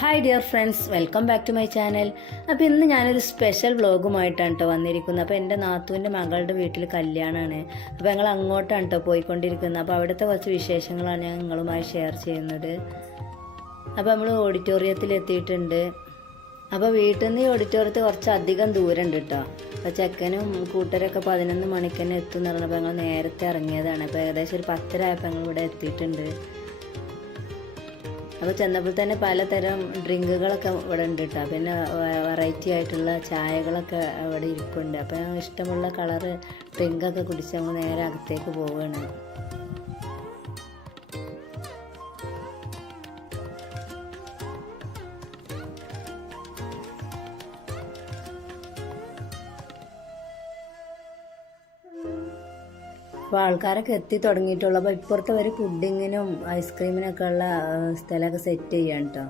Hi dear friends, welcome back to my channel. അപ്പോൾ ഇന്ന് ഞാനൊരു സ്പെഷ്യൽ വ്ളോഗുമായിട്ടാണ് കേട്ടോ വന്നിരിക്കുന്നത്. അപ്പോൾ എൻ്റെ നാത്തൂൻ്റെ മകളുടെ വീട്ടിൽ കല്യാണമാണ്. അപ്പോൾ ഞങ്ങൾ അങ്ങോട്ടാണ് കേട്ടോ പോയിക്കൊണ്ടിരിക്കുന്നത്. അപ്പോൾ അവിടുത്തെ കുറച്ച് വിശേഷങ്ങളാണ് ഞാൻ നിങ്ങളുമായി ഷെയർ ചെയ്യുന്നത്. അപ്പോൾ നമ്മൾ ഓഡിറ്റോറിയത്തിൽ എത്തിയിട്ടുണ്ട്. അപ്പോൾ വീട്ടിൽ നിന്ന് ഈ ഓഡിറ്റോറിയത്തിൽ കുറച്ച് അധികം ദൂരം ഉണ്ട് കേട്ടോ. അപ്പോൾ ചെക്കനും കൂട്ടരൊക്കെ 11 മണിക്ക് തന്നെ എത്തും എന്ന് പറഞ്ഞപ്പോൾ ഞങ്ങൾ നേരത്തെ ഇറങ്ങിയതാണ്. അപ്പോൾ ഏകദേശം ഒരു 10:30 ആയപ്പോൾ ഞങ്ങൾ ഇവിടെ എത്തിയിട്ടുണ്ട്. അപ്പോൾ ചെന്നപ്പോൾ തന്നെ പലതരം ഡ്രിങ്കുകളൊക്കെ ഇവിടെ ഉണ്ട് കേട്ടോ. പിന്നെ വെറൈറ്റി ആയിട്ടുള്ള ചായകളൊക്കെ അവിടെ ഇരിക്കുന്നുണ്ട്. അപ്പോൾ ഇഷ്ടമുള്ള കളറ് ഡ്രിങ്കൊക്കെ കുടിച്ച് നമ്മൾ നേരെ അകത്തേക്ക് പോവുകയാണ്. അപ്പോൾ ആൾക്കാരൊക്കെ എത്തി തുടങ്ങിയിട്ടുള്ളൂ. അപ്പോൾ ഇപ്പുറത്തെ ഒരു പുഡിങ്ങിനും ഐസ്ക്രീമിനൊക്കെ ഉള്ള സ്ഥലമൊക്കെ സെറ്റ് ചെയ്യാൻ കേട്ടോ.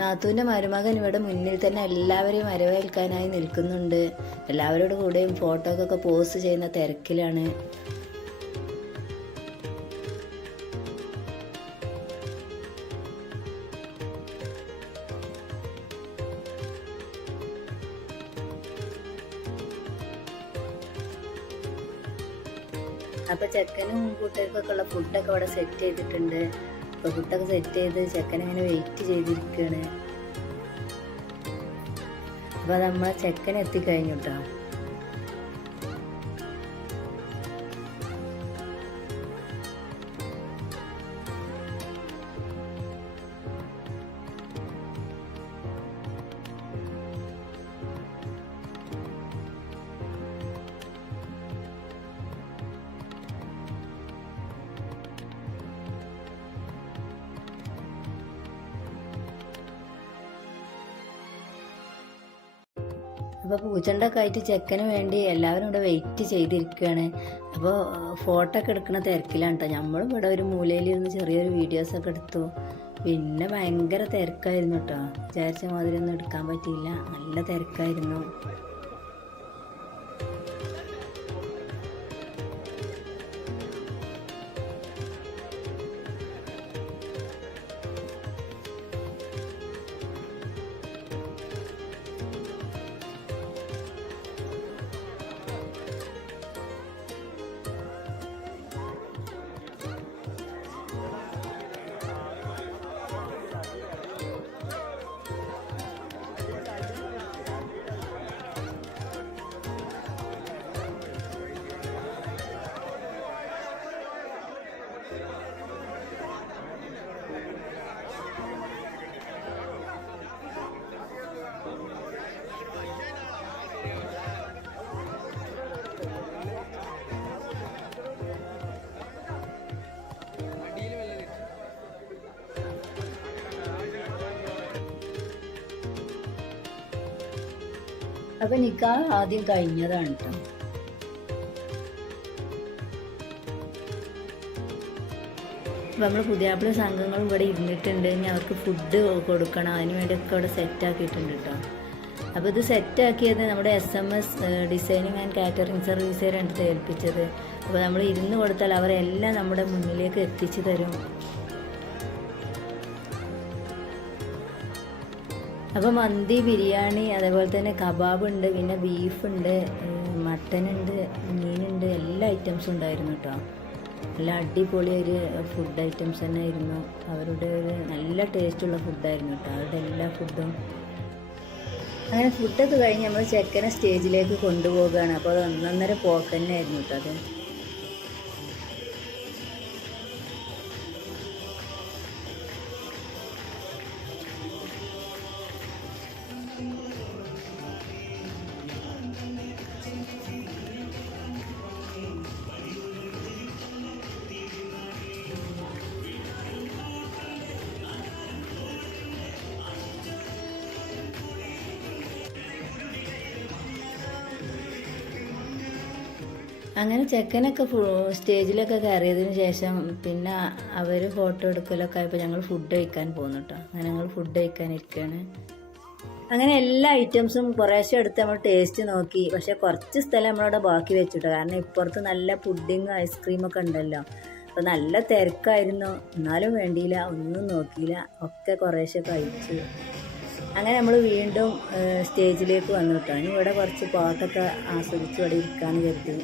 നാത്തൂൻ്റെ മരുമകൻ ഇവിടെ മുന്നിൽ തന്നെ എല്ലാവരെയും വരവേൽക്കാനായി നിൽക്കുന്നുണ്ട്. എല്ലാവരോടും കൂടെയും ഫോട്ടോക്കൊക്കെ പോസ്റ്റ് ചെയ്യുന്ന തിരക്കിലാണ്. അപ്പോൾ ചെക്കനും കൂട്ടുകാർക്കൊക്കെ ഉള്ള ഫുഡൊക്കെ ഇവിടെ സെറ്റ് ചെയ്തിട്ടുണ്ട്. അപ്പോൾ ഫുഡൊക്കെ സെറ്റ് ചെയ്ത് ചെക്കനിങ്ങനെ വെയിറ്റ് ചെയ്തിരിക്കുകയാണ്. അപ്പോൾ നമ്മളെ ചെക്കൻ എത്തിക്കഴിഞ്ഞു കേട്ടോ. അപ്പോൾ പൂച്ചണ്ടൊക്കെ ആയിട്ട് ചെക്കന് വേണ്ടി എല്ലാവരും ഇവിടെ വെയിറ്റ് ചെയ്തിരിക്കുകയാണ്. അപ്പോൾ ഫോട്ടോ ഒക്കെ എടുക്കുന്ന തിരക്കിലാണ് കേട്ടോ. നമ്മളും ഇവിടെ ഒരു മൂലയിലിരുന്ന് ചെറിയൊരു വീഡിയോസൊക്കെ എടുത്തു. പിന്നെ ഭയങ്കര തിരക്കായിരുന്നു കേട്ടോ. വിചാരിച്ച മാതിരി ഒന്നും എടുക്കാൻ പറ്റിയില്ല, നല്ല തിരക്കായിരുന്നു. അപ്പം നിക്കാഹ് ആദ്യം കഴിഞ്ഞതാണ് കേട്ടോ. അപ്പം നമ്മൾ പുതിയാപ്പിള സംഘങ്ങളും ഇവിടെ ഇരുന്നിട്ടുണ്ട്. ഇനി അവർക്ക് ഫുഡ് കൊടുക്കണം, അതിന് വേണ്ടിയൊക്കെ ഇവിടെ സെറ്റാക്കിയിട്ടുണ്ട് കേട്ടോ. അപ്പോൾ ഇത് സെറ്റാക്കിയത് നമ്മുടെ SMS ഡിസൈനിങ് ആൻഡ് കാറ്ററിംഗ് സർവീസുകാരാണ് ഏൽപ്പിച്ചത്. അപ്പോൾ നമ്മൾ ഇരുന്ന് കൊടുത്താൽ അവരെല്ലാം നമ്മുടെ മുന്നിലേക്ക് എത്തിച്ചു തരും. അപ്പോൾ മന്തി, ബിരിയാണി, അതേപോലെ തന്നെ കബാബ് ഉണ്ട്, പിന്നെ ബീഫുണ്ട്, മട്ടനുണ്ട്, മീനുണ്ട്, എല്ലാ ഐറ്റംസും ഉണ്ടായിരുന്നു കേട്ടോ. നല്ല അടിപൊളി ഒരു ഫുഡ് ഐറ്റംസ് തന്നെ ആയിരുന്നു. അവരുടെ ഒരു നല്ല ടേസ്റ്റുള്ള ഫുഡായിരുന്നു കേട്ടോ, അവരുടെ എല്ലാ ഫുഡും. അങ്ങനെ ഫുഡൊക്കെ കഴിഞ്ഞ് നമ്മൾ ചെക്കനെ സ്റ്റേജിലേക്ക് കൊണ്ടുപോവുകയാണ്. അപ്പോൾ അത് 1.5 പോക്ക് തന്നെ ആയിരുന്നു കേട്ടോ അത്. അങ്ങനെ ചെക്കനൊക്കെ സ്റ്റേജിലൊക്കെ കയറിയതിന് ശേഷം പിന്നെ അവർ ഫോട്ടോ എടുക്കലൊക്കെ ആയപ്പോൾ ഞങ്ങൾ ഫുഡ് കഴിക്കാൻ പോകുന്നു കേട്ടോ. അങ്ങനെ ഞങ്ങൾ ഫുഡ് കഴിക്കാനിരിക്കുകയാണ്. അങ്ങനെ എല്ലാ ഐറ്റംസും കുറേശ്ശെ എടുത്ത് നമ്മൾ ടേസ്റ്റ് നോക്കി. പക്ഷേ കുറച്ച് സ്ഥലം നമ്മളവിടെ ബാക്കി വെച്ചിട്ടോ, കാരണം ഇപ്പുറത്ത് നല്ല പുഡിങ് ഐസ്ക്രീമൊക്കെ ഉണ്ടല്ലോ. അപ്പോൾ നല്ല തിരക്കായിരുന്നു, എന്നാലും വേണ്ടിയില്ല, ഒന്നും നോക്കിയില്ല, ഒക്കെ കുറേശ്ശെ കഴിച്ചു. അങ്ങനെ നമ്മൾ വീണ്ടും സ്റ്റേജിലേക്ക് വന്നു കേട്ടോ. ഇനി ഇവിടെ കുറച്ച് പാട്ടൊക്കെ ആസ്വദിച്ച് ഇവിടെ ഇരിക്കാമെന്ന് കരുതി.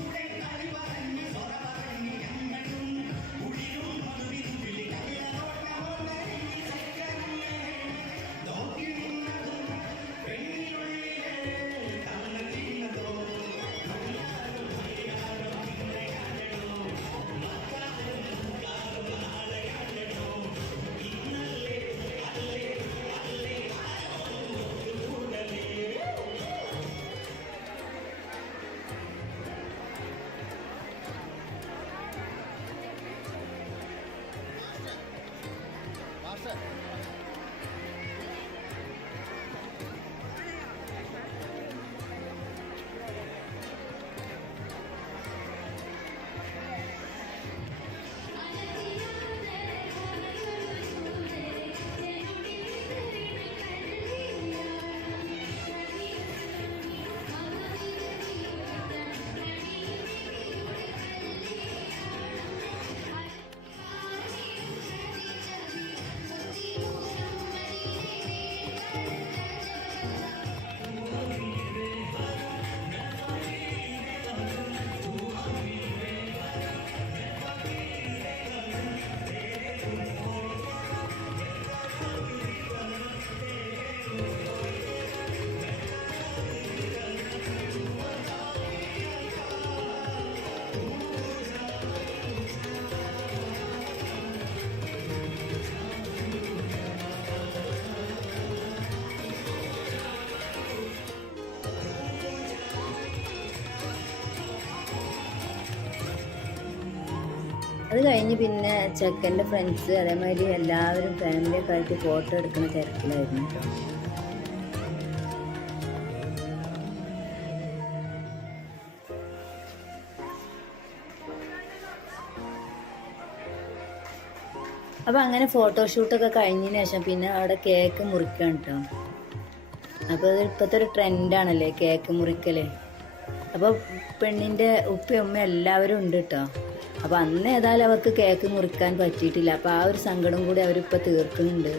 അത് കഴിഞ്ഞ് പിന്നെ ചെക്കൻ്റെ ഫ്രണ്ട്സ് അതേമാതിരി എല്ലാവരും ഫാമിലിയൊക്കെ ആയിട്ട് ഫോട്ടോ എടുക്കുന്ന തിരക്കിലായിരുന്നു കേട്ടോ. അപ്പോൾ അങ്ങനെ ഫോട്ടോഷൂട്ടൊക്കെ കഴിഞ്ഞതിന് ശേഷം പിന്നെ അവിടെ കേക്ക് മുറിക്കാൻ കേട്ടോ. അപ്പോൾ അത് ഇപ്പോഴത്തെ ഒരു ട്രെൻഡാണല്ലേ കേക്ക് മുറിക്കൽ. അപ്പോൾ പെണ്ണിൻ്റെ ഉപ്പയും ഉമ്മയും എല്ലാവരും ഉണ്ട് കേട്ടോ. അപ്പോൾ അന്ന് ഏതായാലും അവർക്ക് കേക്ക് മുറിക്കാൻ പറ്റിയിട്ടില്ല. അപ്പോൾ ആ ഒരു സങ്കടം കൂടി അവരിപ്പോൾ തീർക്കുന്നുണ്ട്.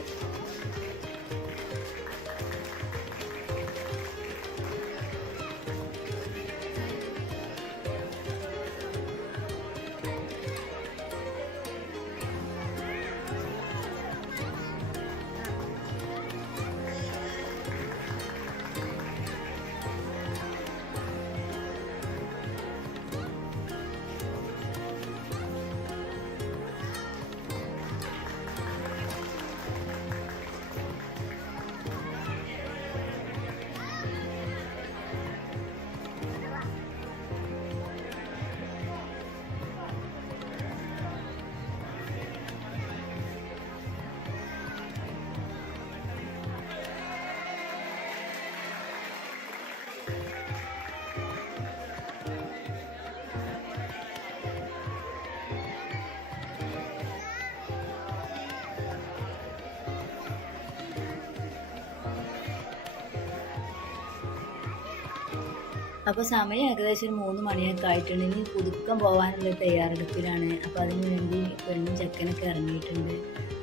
അപ്പോൾ സമയം ഏകദേശം 3 മണിയൊക്കെ ആയിട്ടുണ്ട്. ഇനി പുതുക്കം പോകാനുള്ള തയ്യാറെടുപ്പിലാണ്. അപ്പോൾ അതിന് വേണ്ടി പെണ്ണും ചെക്കനൊക്കെ ഇറങ്ങിയിട്ടുണ്ട്.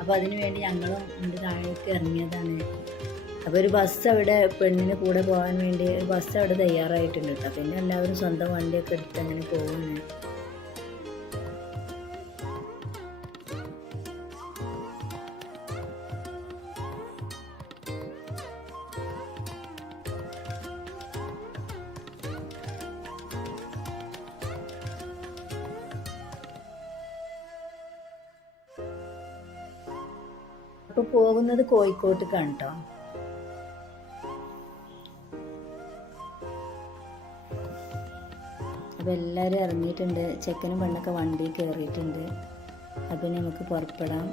അപ്പോൾ അതിന് വേണ്ടി ഞങ്ങളും എൻ്റെ താഴേക്ക് ഇറങ്ങിയതാണ്. അപ്പോൾ ഒരു ബസ് അവിടെ പെണ്ണിന് കൂടെ പോകാൻ വേണ്ടി ഒരു ബസ് അവിടെ തയ്യാറായിട്ടുണ്ട് കേട്ടോ. പിന്നെ എല്ലാവരും സ്വന്തം വണ്ടിയൊക്കെ എടുത്ത് അങ്ങനെ പോകുന്നു. അപ്പോൾ പോകുന്നത് കോഴിക്കോട്ടേക്കാണ് കേട്ടോ. അപ്പോൾ എല്ലാവരും ഇറങ്ങിയിട്ടുണ്ട്. ചെക്കനും പെണ്ണൊക്കെ വണ്ടിയിൽ കയറിയിട്ടുണ്ട്. അപ്പോൾ നമുക്ക് പുറപ്പെടാം.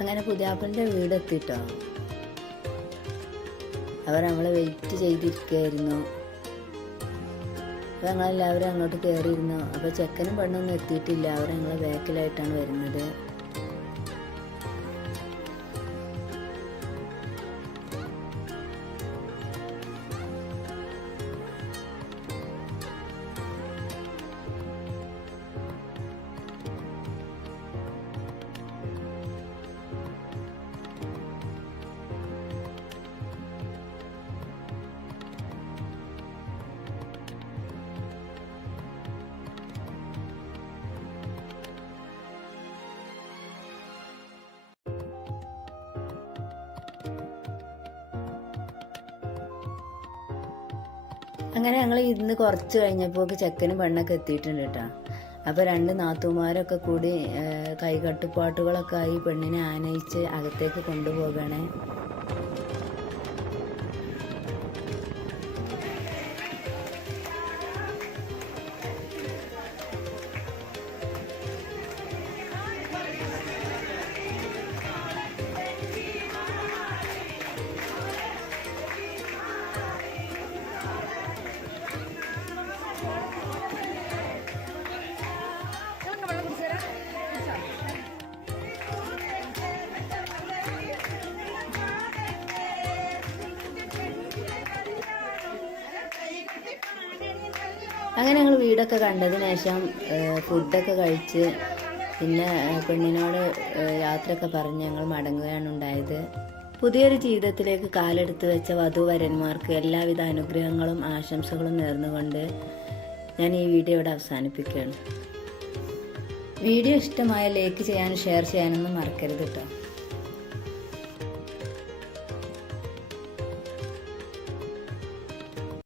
അങ്ങനെ പുതിയാപ്പളിൻ്റെ വീടെത്തിട്ടോ. അവർ നമ്മളെ വെയിറ്റ് ചെയ്തിരിക്കുകയായിരുന്നു. അപ്പോൾ ഞങ്ങളെല്ലാവരും അങ്ങോട്ട് കയറിയിരുന്നു. അപ്പോൾ ചെക്കനും പെണ്ണൊന്നും എത്തിയിട്ടില്ല. അവർ ഞങ്ങളെ ബാക്കിലായിട്ടാണ് വരുന്നത്. അങ്ങനെ ഞങ്ങൾ ഇന്ന് കുറച്ച് കഴിഞ്ഞപ്പോൾ ചെക്കനും പെണ്ണൊക്കെ എത്തിയിട്ടുണ്ട് കേട്ടോ. അപ്പോൾ 2 നാത്തൂമാരൊക്കെ കൂടി കൈകട്ടുപാട്ടുകളൊക്കെ ആയി പെണ്ണിനെ ആനയിച്ച് അകത്തേക്ക് കൊണ്ടുപോകണേ. അങ്ങനെ ഞങ്ങൾ വീടൊക്കെ കണ്ടതിന് ശേഷം ഫുഡൊക്കെ കഴിച്ച് പിന്നെ പെണ്ണിനോട് യാത്രയൊക്കെ പറഞ്ഞ് ഞങ്ങൾ മടങ്ങുകയാണ് ഉണ്ടായത്. പുതിയൊരു ജീവിതത്തിലേക്ക് കാലെടുത്ത് വെച്ച വധൂവരന്മാർക്ക് എല്ലാവിധ അനുഗ്രഹങ്ങളും ആശംസകളും നേർന്നുകൊണ്ട് ഞാൻ ഈ വീഡിയോ ഇവിടെ അവസാനിപ്പിക്കുകയാണ്. വീഡിയോ ഇഷ്ടമായ ലൈക്ക് ചെയ്യാനും ഷെയർ ചെയ്യാനൊന്നും മറക്കരുത് കേട്ടോ.